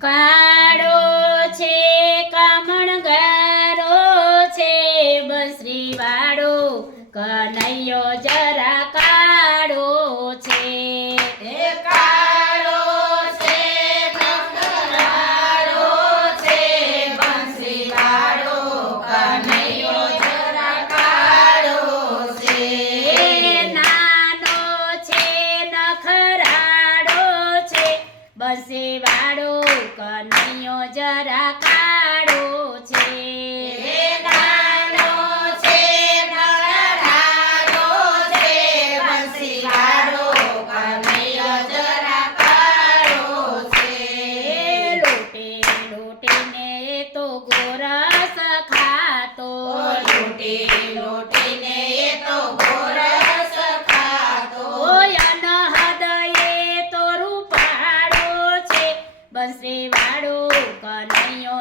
કાળો છે કામણગારો છે બસરીવાળો કનૈયો જ વસે વાળો કનૈયો જરા કાળો છે.